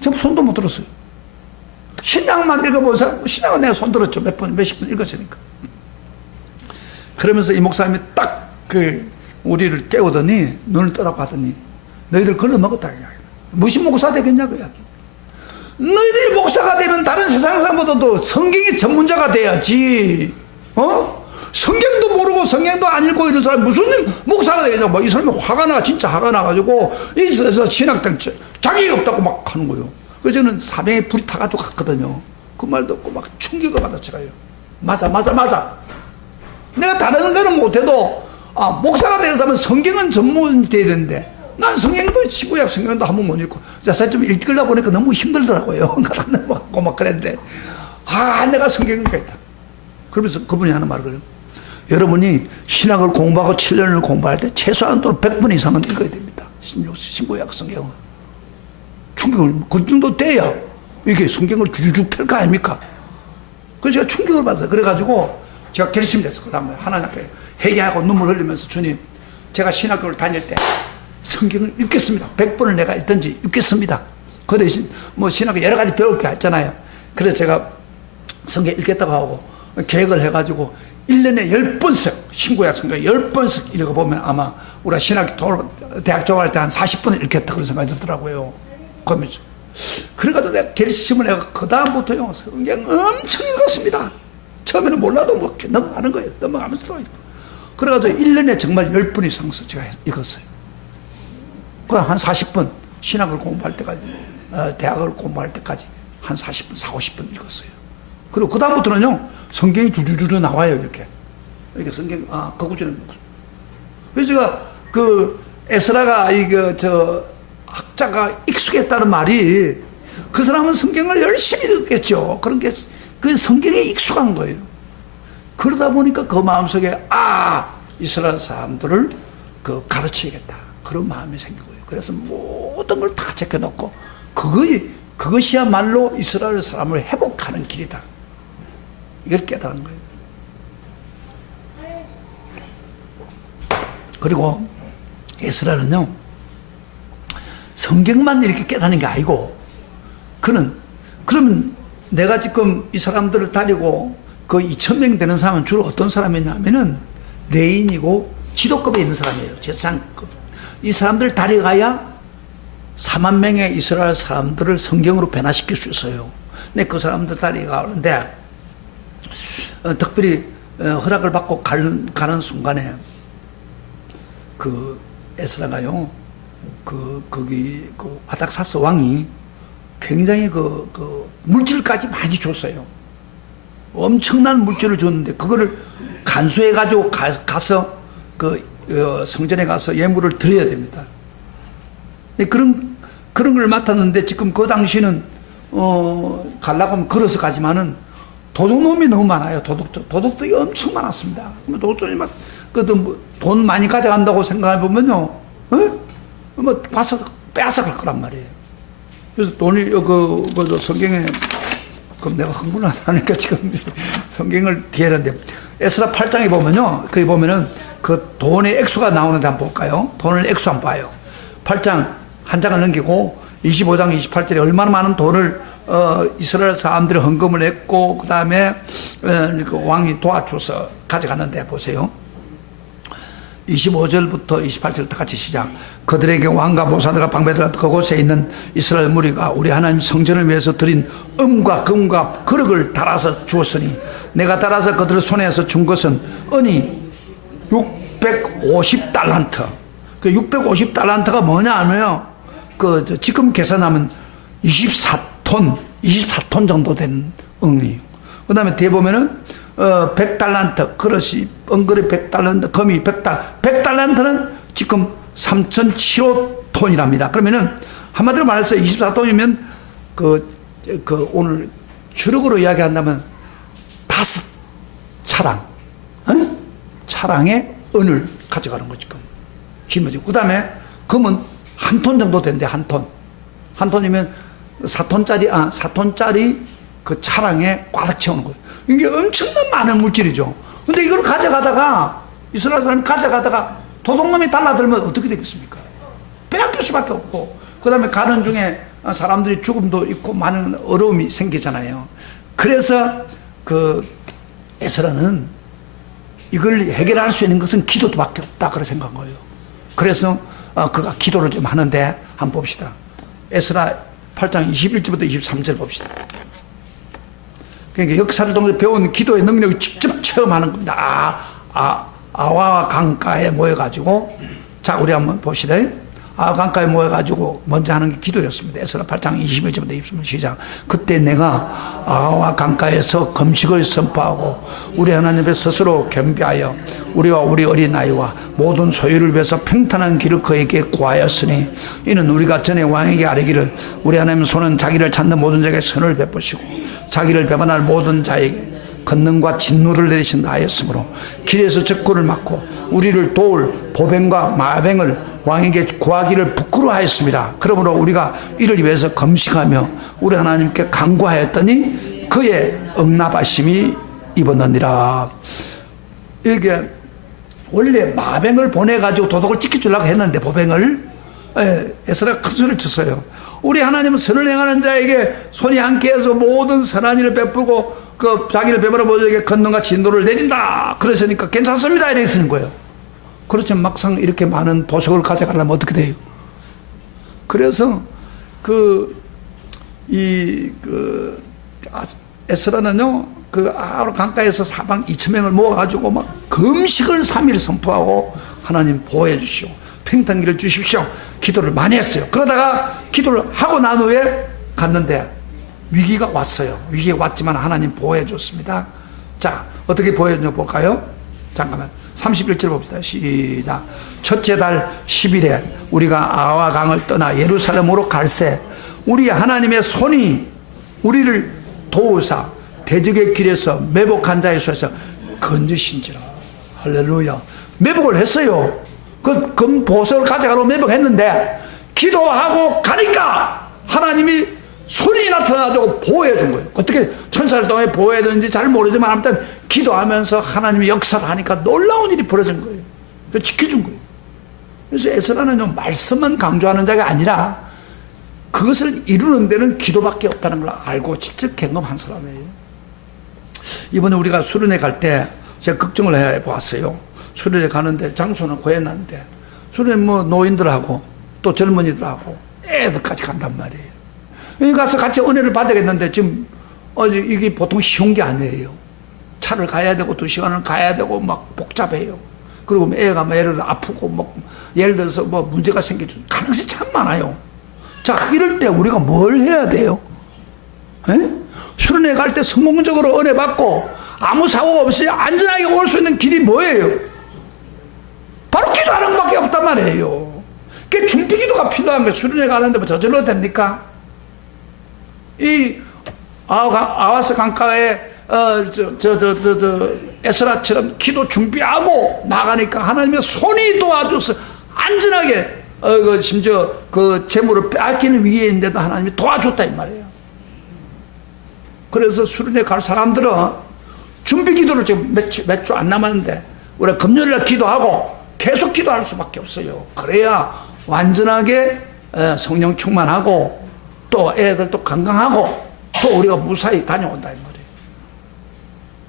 전부 손도 못 들었어요. 신약만 읽어본 사람, 신약은 내가 손 들었죠. 몇십 번 읽었으니까. 그러면서 이 목사님이 딱 우리를 깨우더니, 눈을 떠라고 하더니, 너희들 걸러 먹었다. 무슨 목사 되겠냐고 이야기. 너희들이 목사가 되면 다른 세상 사람보다도 성경의 전문자가 돼야지. 성경도 모르고 성경도 안 읽고 이런 사람이 무슨 목사가 되겠냐고. 뭐 이 사람이 진짜 화가 나가지고, 이서 신학당 자격이 없다고 막 하는 거예요. 그래서 저는 사명에 불이 타가지고 갔거든요. 그 말 듣고 막 충격을 받았어요. 맞아. 내가 다른 데는 못해도, 목사가 되는 사람은 성경은 전문이 돼야 되는데, 난 성경도 시구약 성경도 한 번 못 읽고, 사실 좀 읽으려고 보니까 너무 힘들더라고요. 막 그랬는데, 내가 성경을 읽겠다. 그러면서 그분이 하는 말을 그래요. 여러분이 신학을 공부하고 7년을 공부할 때 최소한 또 100번 이상은 읽어야 됩니다. 신구약 성경을. 충격을, 그 정도 돼야 이게 성경을 주주주 펼 거 아닙니까? 그래서 제가 충격을 받았어요. 그래가지고 제가 결심을 했어. 그 다음에 하나님 앞에 회개하고 눈물 흘리면서 주님, 제가 신학교를 다닐 때 성경을 읽겠습니다. 100번을 내가 읽든지 읽겠습니다. 그 대신 뭐 신학교 여러 가지 배울 게 있잖아요. 그래서 제가 성경 읽겠다고 하고 계획을 해가지고 1년에 10번씩 신구약 성경 10번씩 읽어보면 아마 우리가 신학교 대학 졸업할 때 한 40번을 읽겠다 그런 생각이 들더라고요. 그러면서 그래가지고 내가 결심을 해가 그 다음부터요 성경 엄청 읽었습니다. 처음에는 몰라도 뭐 넘어가는 거예요. 넘어가면서 또 읽고. 그래가지고 1년에 정말 10번 이상서 제가 읽었어요. 그냥 한 40번 신학을 공부할 때까지 대학을 공부할 때까지 한 40번, 40, 50번 읽었어요. 그리고 그 다음부터는요 성경이 주주주주 나와요. 이렇게 성경 거구절은 그래서 제가 그 에스라가 이거 저 학자가 익숙했다는 말이 그 사람은 성경을 열심히 읽었겠죠. 그런 게 그 성경에 익숙한 거예요. 그러다 보니까 그 마음속에 이스라엘 사람들을 그 가르쳐야겠다 그런 마음이 생긴 거예요. 그래서 모든 걸 다 제껴놓고 그것이야말로 이스라엘 사람을 회복하는 길이다. 이걸 깨달은 거예요. 그리고 에스라는요 성경만 이렇게 깨닫는 게 아니고 그러면 내가 지금 이 사람들을 다니고 그 2,000명 되는 사람은 주로 어떤 사람이냐면은 레인이고 지도급에 있는 사람이에요. 제사장급. 이 사람들 다려가야 4만 명의 이스라엘 사람들을 성경으로 변화시킬 수 있어요. 근데 그 사람들 다려가는데 특별히 허락을 받고 가는 순간에 그 에스라가요 거기 아닥사스 왕이 굉장히 그 물질까지 많이 줬어요. 엄청난 물질을 줬는데 그거를 간수해 가지고 가서 그 성전에 가서 예물을 드려야 됩니다. 그런 걸 맡았는데 지금 그 당시는 가려고 하면 걸어서 가지만은 도둑놈이 너무 많아요. 도둑들이 엄청 많았습니다. 도둑들이 막 돈 많이 가져간다고 생각해 보면요, 뭐 와서 빼앗아갈 거란 말이에요. 그래서 돈이 성경에 그럼 내가 흥분을 하니까 지금 성경을 뒤에는데 에스라 8장에 보면요, 거기 보면은 그 돈의 액수가 나오는데 한번 볼까요? 돈의 액수 한번 봐요. 8장 한 장을 넘기고 25장 28절에 얼마나 많은 돈을 이스라엘 사람들이 헌금을 했고 그 다음에 그 왕이 도와줘서 가져가는데 보세요. 25절부터 28절 다 같이 시작. 그들에게 왕과 모사들과 방배들과 그곳에 있는 이스라엘 무리가 우리 하나님 성전을 위해서 드린 은과 금과 그릇을 달아서 주었으니 내가 달아서 그들의 손에서 준 것은 은이 650달란트. 그 650달란트가 뭐냐 하면요, 지금 계산하면 24톤 정도 된 은이에요. 그 다음에 뒤에 보면은 100달란트 그릇이 은그릇 100달란트 금이 100달란트는 지금 3,075톤이랍니다. 그러면은 한마디로 말해서 24톤이면 오늘 주력으로 이야기한다면 5차량 차량의 은을 가져가는 거죠. 짊어지고 그 다음에 금은 1톤 정도 된대. 한 톤이면 4톤짜리 그 차량에 꽉 채우는 거예요. 이게 엄청난 많은 물질이죠. 근데 이걸 가져가다가 이스라엘 사람이 가져가다가 도둑놈이 달라들면 어떻게 되겠습니까? 빼앗길 수밖에 없고 그 다음에 가는 중에 사람들이 죽음도 있고 많은 어려움이 생기잖아요. 그래서 그 에스라는 이걸 해결할 수 있는 것은 기도밖에 없다 그렇게 생각한 거예요. 그래서 그가 기도를 좀 하는데 한번 봅시다. 에스라 8장 21절부터 23절 봅시다. 그러니까 역사를 통해서 배운 기도의 능력을 직접 체험하는 겁니다. 아와 강가에 모여가지고, 자, 우리 한번 봅시다. 아와 강가에 모여가지고 먼저 하는 게 기도였습니다. 에스라 8장 21절부터 23절 시작. 그때 내가 아와 강가에서 금식을 선포하고 우리 하나님 앞에 스스로 겸비하여 우리와 우리 어린아이와 모든 소유를 위해서 평탄한 길을 그에게 구하였으니 이는 우리가 전에 왕에게 아뢰기를 우리 하나님 손은 자기를 찾는 모든 자에게 선을 베푸시고 자기를 배반할 모든 자에게 권능과 진노를 내리신다 하였으므로 길에서 적군을 막고 우리를 도울 보병과 마병을 왕에게 구하기를 부끄러워하였습니다. 그러므로 우리가 이를 위해서 금식하며 우리 하나님께 간구하였더니 그의 응답하심이 입었느니라. 이게 원래 마병을 보내가지고 도덕을 지켜주려고 했는데 보병을 에스라가 큰 소리를 쳤어요. 우리 하나님은 선을 행하는 자에게 손이 함께해서 모든 선한 일을 베푸고 그 자기를 베풀어 보여에게 권능과 진노를 내린다. 그러시니까 괜찮습니다 이렇게 쓰는 거예요. 그렇지만 막상 이렇게 많은 보석을 가져가려면 어떻게 돼요? 그래서 에스라는요 아하론 강가에서 사방 2,000명을 모아가지고 막 금식을 3일 선포하고 하나님 보호해 주시오, 팽탕기를 주십시오, 기도를 많이 했어요. 그러다가 기도를 하고 난 후에 갔는데 위기가 왔어요. 위기가 왔지만 하나님 보호해 줬습니다. 자, 어떻게 보호해 줬냐 볼까요? 잠깐만 31절 봅시다. 시작. 첫째 달 10일에 우리가 아와 강을 떠나 예루살렘으로 갈새 우리 하나님의 손이 우리를 도우사 대적의 길에서 매복한 자의 손에서 건지신지라. 할렐루야. 매복을 했어요. 그 보석을 가져가러 매복했는데 기도하고 가니까 하나님이 손이 나타나가지고 보호해 준 거예요. 어떻게 천사를 통해 보호해야 잘 모르지만 아무튼 기도하면서 하나님이 역사를 하니까 놀라운 일이 벌어진 거예요. 지켜준 거예요. 그래서 에스라는 말씀만 강조하는 자가 아니라 그것을 이루는 데는 기도밖에 없다는 걸 알고 직접 경험한 사람이에요. 이번에 우리가 수련회 갈 때 제가 걱정을 해보았어요. 수련회 가는데 장소는 구해놨는데 수련회 노인들하고 또 젊은이들하고 애들까지 간단 말이에요. 여기 가서 같이 은혜를 받아야겠는데 지금 이게 보통 쉬운 게 아니에요. 차를 가야 되고 2시간을 가야 되고 막 복잡해요. 그리고 애가 예를 들어 아프고 예를 들어서 문제가 생길 가능성이 참 많아요. 자, 이럴 때 우리가 뭘 해야 돼요? 수련회 갈 때 성공적으로 은혜 받고 아무 사고 없이 안전하게 올 수 있는 길이 뭐예요? 바로 기도하는 것밖에 없단 말이에요. 그 준비 기도가 필요한 거예요. 수련회 가는데 저절로 됩니까? 이 아와스 강가에 에스라처럼 기도 준비하고 나가니까 하나님의 손이 도와줘서 안전하게 심지어 그 재물을 빼앗기는 위기에 있는데도 하나님이 도와줬다 이 말이에요. 그래서 수련회 갈 사람들은 준비 기도를 지금 몇 주 안 남았는데 우리가 금요일날 기도하고 계속 기도할 수밖에 없어요. 그래야 완전하게 성령 충만하고 또 애들도 건강하고 또 우리가 무사히 다녀온다 이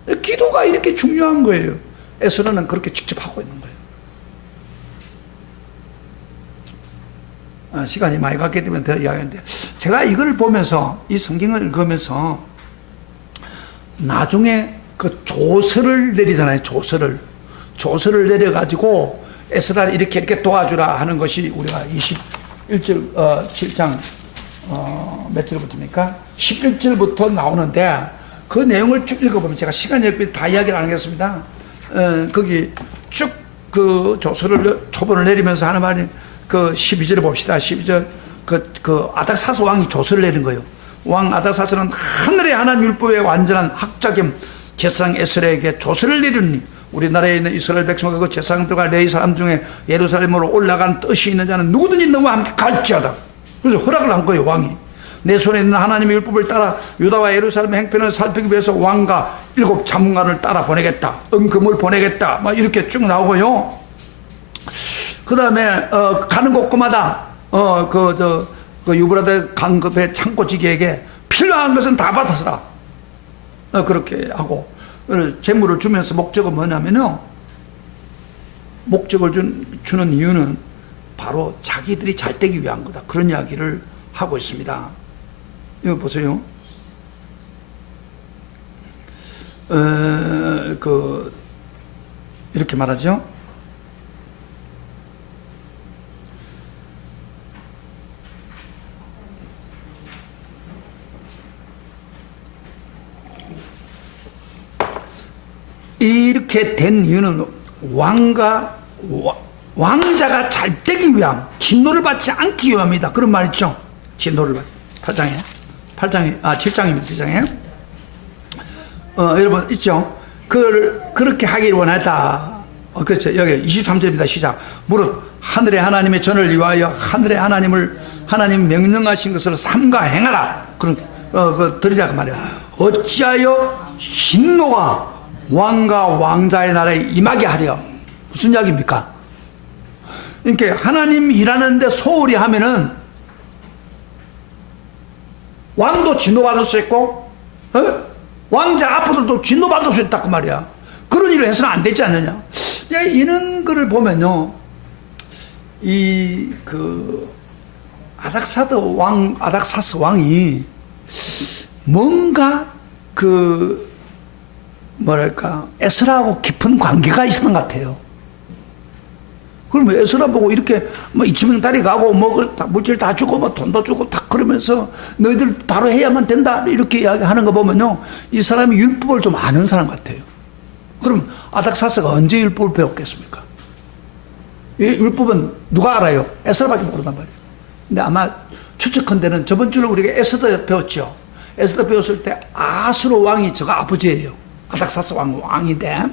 말이에요. 기도가 이렇게 중요한 거예요. 에스라는 그렇게 직접 하고 있는 거예요. 시간이 많이 갔기 때문에 더 이야기하는데 제가 이걸 보면서 이 성경을 읽으면서 나중에 그 조서를 내리잖아요. 조서를 내려가지고 에스라를 이렇게 도와주라 하는 것이 우리가 21절 7장 몇 절부터입니까? 11절부터 나오는데 그 내용을 쭉 읽어보면 제가 시간이 없기 다 이야기를 안 하겠습니다. 거기 쭉 그 조서를 초본을 내리면서 하는 말이 그 12절을 봅시다. 12절 그 아닥사스 왕이 조서를 내린 거예요. 왕 아닥사스는 하늘의 하나님 율법에 완전한 학자겸 제사장 에스라에게 조서를 내리니 우리나라에 있는 이스라엘 백성과 그 제사장들과 레위 사람 중에 예루살렘으로 올라간 뜻이 있는 자는 누구든지 너와 함께 갈지어다. 그래서 허락을 한 거예요. 왕이 내 손에 있는 하나님의 율법을 따라 유다와 예루살렘의 행편을 살피기 위해서 왕과 7 자문관을 따라 보내겠다. 은금을 보내겠다. 막 이렇게 쭉 나오고요. 그 다음에 가는 곳마다 그 유브라데 강급의 창고지기에게 필요한 것은 다 받아서라. 그렇게 하고 재물을 주면서 목적은 뭐냐면요, 목적을 주는 이유는 바로 자기들이 잘 되기 위한 거다. 그런 이야기를 하고 있습니다. 이거 보세요. 이렇게 말하죠. 이렇게 된 이유는 왕자가 잘 되기 위함, 진노를 받지 않기 위함이다. 그런 말 있죠. 진노를 받지. 7장입니다. 7장에. 여러분 있죠. 그렇게 하기를 원했다. 그렇죠. 여기 23절입니다. 시작. 무릇 하늘의 하나님의 전을 위하여 하늘의 하나님 명령하신 것을 삼가 행하라. 그런 드리라 그 말이야. 어찌하여 진노가 왕과 왕자의 나라에 임하게 하려. 무슨 이야기입니까? 그러니까 하나님 일하는데 소홀히 하면은 왕도 진노받을 수 있고 왕자 아프들도 진노받을 수 있다 그 말이야. 그런 일을 해서는 안 되지 않느냐. 이런 거를 보면요, 아닥사스 왕이 뭔가 에스라하고 깊은 관계가 있었던 것 같아요. 그러면 에스라 보고 이렇게 이치명다리 가고 물질 다 주고 돈도 주고 다 그러면서 너희들 바로 해야만 된다 이렇게 이야기하는 거 보면요, 이 사람이 율법을 좀 아는 사람 같아요. 그럼 아닥사스가 언제 율법을 배웠겠습니까? 이 율법은 누가 알아요? 에스라밖에 모른단 말이에요. 근데 아마 추측컨대는 저번 주에 우리가 에스더 배웠죠. 에스더 배웠을 때 아수르 왕이 저가 아버지예요. 아닥사스 왕인데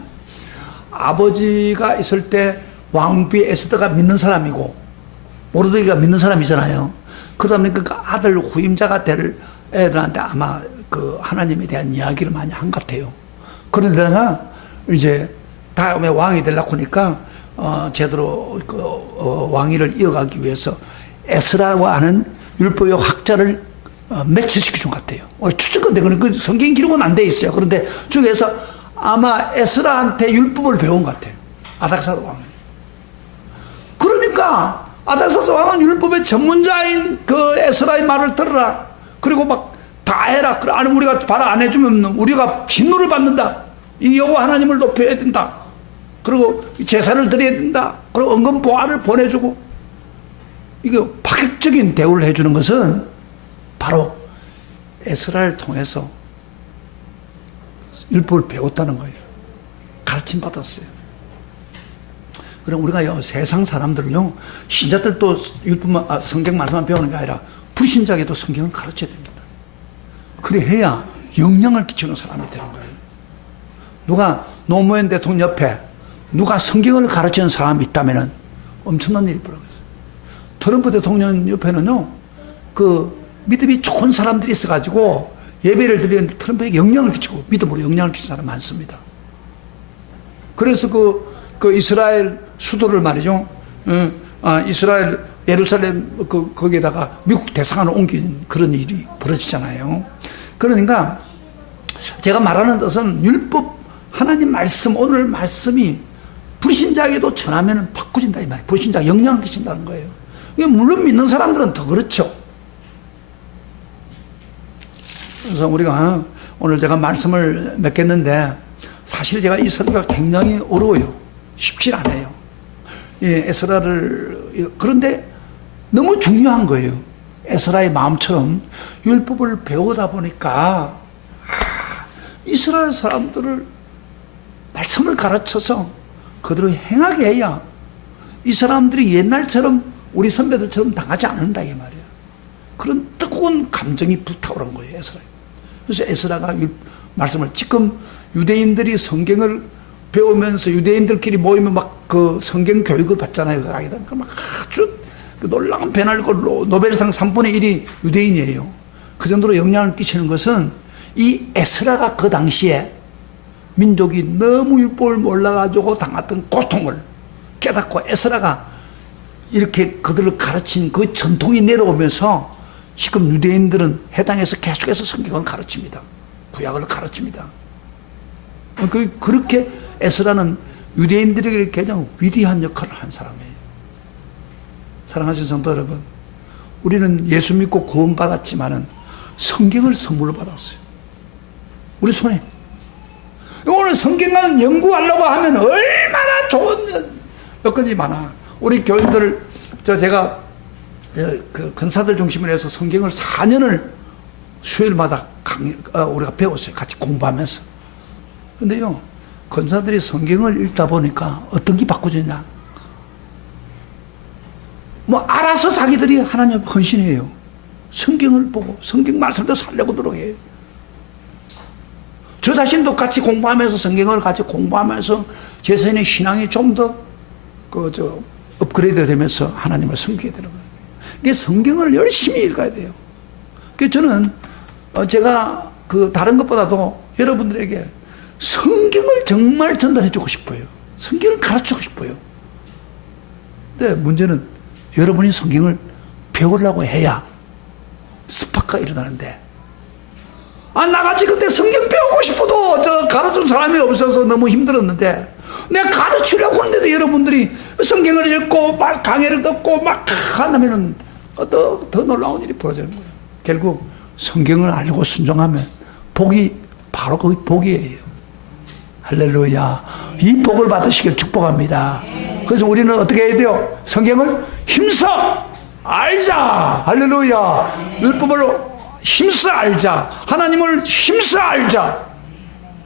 아버지가 있을 때 왕비 에스더가 믿는 사람이고 모르드게가 믿는 사람이잖아요. 그러다 보니까 아들 후임자가 될 애들한테 아마 하나님에 대한 이야기를 많이 한 것 같아요. 그러다가 이제 다음에 왕이 되려고 하니까 제대로 왕위를 이어가기 위해서 에스라와 하는 율법의 학자를 매치시켜 준 것 같아요. 추측건데 그 성경 기록은 안 돼 있어요. 그런데 중에서 아마 에스라한테 율법을 배운 것 같아요. 아닥사스 왕은. 그러니까 아닥사스 왕은 율법의 전문자인 에스라의 말을 들으라. 그리고 다 해라. 아니 우리가 바로 안 해주면 우리가 진노를 받는다. 이 여호와 하나님을 높여야 된다. 그리고 제사를 드려야 된다. 그리고 은금 보화를 보내주고, 이게 파격적인 대우를 해주는 것은 바로 에스라를 통해서 율법을 배웠다는 거예요. 가르침 받았어요. 그럼 우리가 세상 사람들은요, 신자들도 율법만 성경 말씀만 배우는 게 아니라 불신자에게도 성경을 가르쳐야 됩니다. 그래 해야 영향을 끼치는 사람이 되는 거예요. 누가 노무현 대통령 옆에 누가 성경을 가르치는 사람이 있다면 엄청난 일이 벌어졌어요. 트럼프 대통령 옆에는요, 믿음이 좋은 사람들이 있어가지고 예배를 드리는데 트럼프에게 영향을 끼치고 믿음으로 영향을 끼치는 사람 많습니다. 그래서 이스라엘 수도를 말이죠, 이스라엘 예루살렘 거기에다가 미국 대사관을 옮긴 그런 일이 벌어지잖아요. 그러니까 제가 말하는 뜻은 율법 하나님 말씀, 오늘 말씀이 불신자에게도 전하면 바꾸진다 이 말이에요. 불신자가 영향을 끼친다는 거예요. 물론 믿는 사람들은 더 그렇죠. 그래서 우리가 오늘 제가 말씀을 맺겠는데, 사실 제가 이 설교가 굉장히 어려워요. 쉽지 않아요. 에스라를, 그런데 너무 중요한 거예요. 에스라의 마음처럼 율법을 배우다 보니까 이스라엘 사람들을 말씀을 가르쳐서 그대로 행하게 해야 이 사람들이 옛날처럼 우리 선배들처럼 당하지 않는다 이 말이에요. 그런 뜨거운 감정이 불타오른 거예요, 에스라. 그래서 에스라가 말씀을, 지금 유대인들이 성경을 배우면서 유대인들끼리 모이면 성경 교육을 받잖아요. 그럼 아주 놀라운 변화를 있고 노벨상 3분의 1이 유대인이에요. 그 정도로 영향을 끼치는 것은 이 에스라가 그 당시에 민족이 너무 율법을 몰라가지고 당했던 고통을 깨닫고 에스라가 이렇게 그들을 가르친 그 전통이 내려오면서 지금 유대인들은 해당해서 계속해서 성경을 가르칩니다. 구약을 가르칩니다. 그렇게 에스라는 유대인들에게 가장 위대한 역할을 한 사람이에요. 사랑하시는 성도 여러분, 우리는 예수 믿고 구원받았지만은 성경을 선물로 받았어요. 우리 손에. 오늘 성경을 연구하려고 하면 얼마나 좋은 여건이 많아. 우리 교인들, 제가 근사들 중심으로 해서 성경을 4년을 수요일마다 우리가 배웠어요. 같이 공부하면서. 근데요, 근사들이 성경을 읽다 보니까 어떤 게 바꾸졌냐? 알아서 자기들이 하나님 헌신해요. 성경을 보고 성경 말씀도 살려고 노력해요. 저 자신도 같이 공부하면서 성경을 같이 공부하면서 제 자신의 신앙이 좀 더 업그레이드 되면서 하나님을 섬기게 되는 거예요. 이게 성경을 열심히 읽어야 돼요. 그래서 저는 제가 그 다른 것보다도 여러분들에게 성경을 정말 전달해 주고 싶어요. 성경을 가르치고 싶어요. 근데 문제는 여러분이 성경을 배우려고 해야 스파크가 일어나는데, 나같이 그때 성경 배우고 싶어도 가르쳐준 사람이 없어서 너무 힘들었는데, 내가 가르치려고 하는데도 여러분들이 성경을 읽고 막 강의를 듣고 막 한다면은 더 놀라운 일이 벌어지는 거예요. 결국 성경을 알고 순종하면 복이 바로 거기 복이에요. 할렐루야. 이 복을 받으시길 축복합니다. 그래서 우리는 어떻게 해야 돼요? 성경을 힘써 알자. 할렐루야. 율법을 힘써 알자. 하나님을 힘써 알자.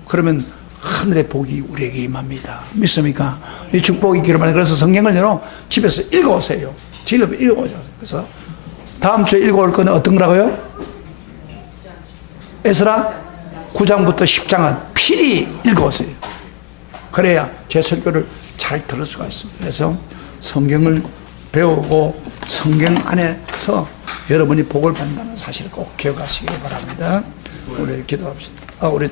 그러면 하늘의 복이 우리에게 임합니다. 믿습니까? 이 축복이 있기를 바랍니다. 그래서 성경을 집에서 읽어오세요. 집에서 읽어오세요. 그래서 다음 주에 읽어올 거는 어떤 거라고요? 에스라 9장부터 10장은 필히 읽어오세요. 그래야 제 설교를 잘 들을 수가 있습니다. 그래서 성경을 배우고 성경 안에서 여러분이 복을 받는다는 사실을 꼭 기억하시기 바랍니다. 우리 기도합시다. 우리